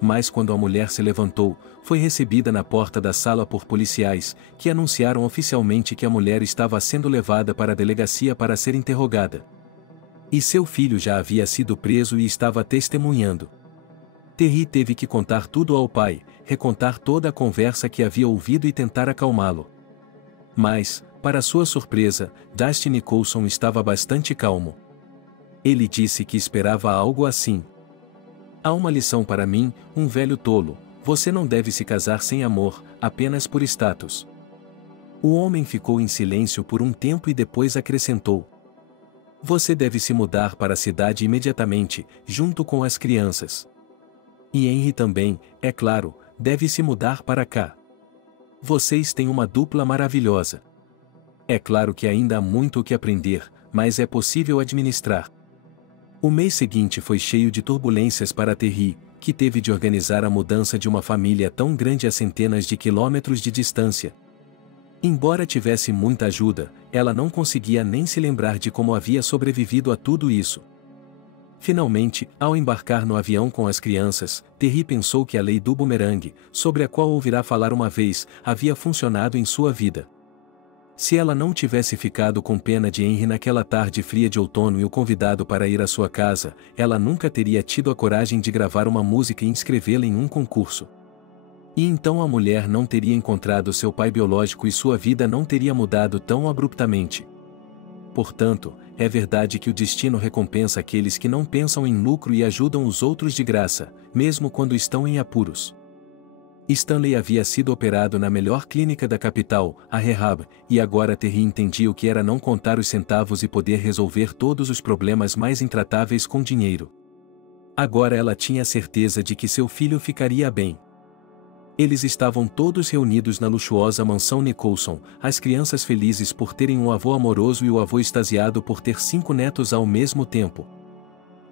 Mas quando a mulher se levantou, foi recebida na porta da sala por policiais, que anunciaram oficialmente que a mulher estava sendo levada para a delegacia para ser interrogada. E seu filho já havia sido preso e estava testemunhando. Terry teve que contar tudo ao pai, recontar toda a conversa que havia ouvido e tentar acalmá-lo. Mas, para sua surpresa, Justin Nicholson estava bastante calmo. Ele disse que esperava algo assim. Há uma lição para mim, um velho tolo: você não deve se casar sem amor, apenas por status. O homem ficou em silêncio por um tempo e depois acrescentou: você deve se mudar para a cidade imediatamente, junto com as crianças. E Henry também, é claro, deve se mudar para cá. Vocês têm uma dupla maravilhosa. É claro que ainda há muito o que aprender, mas é possível administrar. O mês seguinte foi cheio de turbulências para Terry, que teve de organizar a mudança de uma família tão grande a centenas de quilômetros de distância. Embora tivesse muita ajuda, ela não conseguia nem se lembrar de como havia sobrevivido a tudo isso. Finalmente, ao embarcar no avião com as crianças, Terry pensou que a lei do bumerangue, sobre a qual ouvirá falar uma vez, havia funcionado em sua vida. Se ela não tivesse ficado com pena de Henry naquela tarde fria de outono e o convidado para ir à sua casa, ela nunca teria tido a coragem de gravar uma música e inscrevê-la em um concurso. E então a mulher não teria encontrado seu pai biológico e sua vida não teria mudado tão abruptamente. Portanto, é verdade que o destino recompensa aqueles que não pensam em lucro e ajudam os outros de graça, mesmo quando estão em apuros. Stanley havia sido operado na melhor clínica da capital, a Rehab, e agora Terry entendia o que era não contar os centavos e poder resolver todos os problemas mais intratáveis com dinheiro. Agora ela tinha certeza de que seu filho ficaria bem. Eles estavam todos reunidos na luxuosa mansão Nicholson, as crianças felizes por terem um avô amoroso e o avô extasiado por ter 5 netos ao mesmo tempo.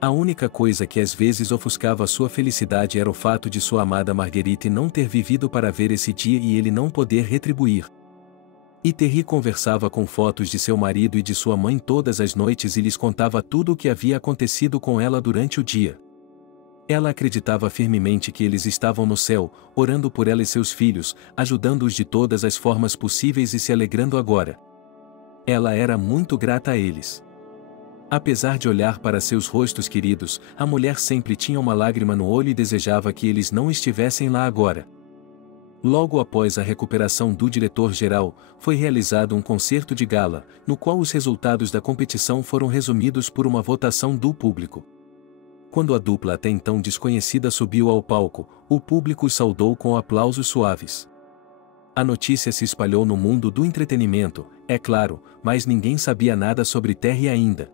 A única coisa que às vezes ofuscava sua felicidade era o fato de sua amada Marguerite não ter vivido para ver esse dia e ele não poder retribuir. E Terry conversava com fotos de seu marido e de sua mãe todas as noites e lhes contava tudo o que havia acontecido com ela durante o dia. Ela acreditava firmemente que eles estavam no céu, orando por ela e seus filhos, ajudando-os de todas as formas possíveis e se alegrando agora. Ela era muito grata a eles. Apesar de olhar para seus rostos queridos, a mulher sempre tinha uma lágrima no olho e desejava que eles não estivessem lá agora. Logo após a recuperação do diretor-geral, foi realizado um concerto de gala, no qual os resultados da competição foram resumidos por uma votação do público. Quando a dupla até então desconhecida subiu ao palco, o público os saudou com aplausos suaves. A notícia se espalhou no mundo do entretenimento, é claro, mas ninguém sabia nada sobre Terry ainda.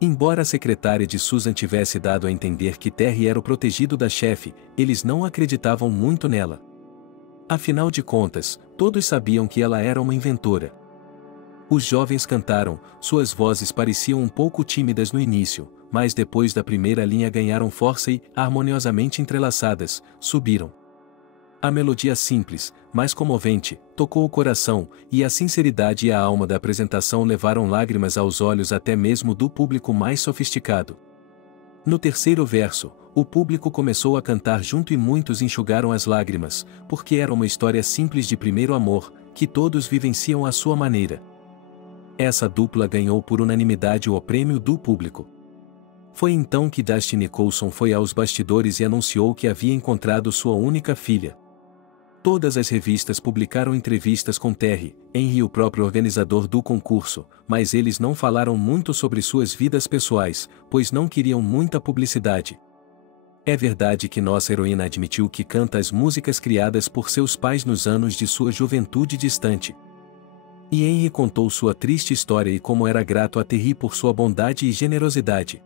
Embora a secretária de Susan tivesse dado a entender que Terry era o protegido da chefe, eles não acreditavam muito nela. Afinal de contas, todos sabiam que ela era uma inventora. Os jovens cantaram, suas vozes pareciam um pouco tímidas no início, mas depois da primeira linha ganharam força e, harmoniosamente entrelaçadas, subiram. A melodia simples, mas comovente, tocou o coração, e a sinceridade e a alma da apresentação levaram lágrimas aos olhos até mesmo do público mais sofisticado. No terceiro verso, o público começou a cantar junto e muitos enxugaram as lágrimas, porque era uma história simples de primeiro amor, que todos vivenciam à sua maneira. Essa dupla ganhou por unanimidade o prêmio do público. Foi então que Justin Nicholson foi aos bastidores e anunciou que havia encontrado sua única filha. Todas as revistas publicaram entrevistas com Terry, Henry e o próprio organizador do concurso, mas eles não falaram muito sobre suas vidas pessoais, pois não queriam muita publicidade. É verdade que nossa heroína admitiu que canta as músicas criadas por seus pais nos anos de sua juventude distante. E Henry contou sua triste história e como era grato a Terry por sua bondade e generosidade.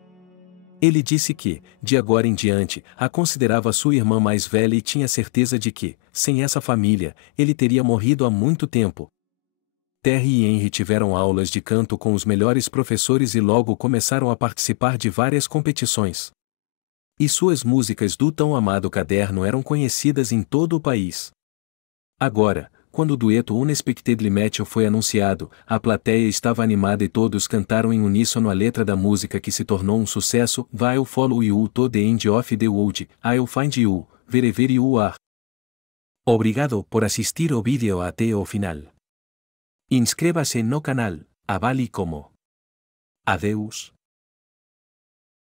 Ele disse que, de agora em diante, a considerava sua irmã mais velha e tinha certeza de que, sem essa família, ele teria morrido há muito tempo. Terry e Henry tiveram aulas de canto com os melhores professores e logo começaram a participar de várias competições. E suas músicas do tão amado caderno eram conhecidas em todo o país. Agora, quando o dueto Unexpectedly Matthew foi anunciado, a plateia estava animada e todos cantaram em uníssono a letra da música que se tornou um sucesso: I'll follow you to the end of the world, I'll find you, wherever you are. Obrigado por assistir o vídeo até o final. Inscreva-se no canal, avale como. Adeus.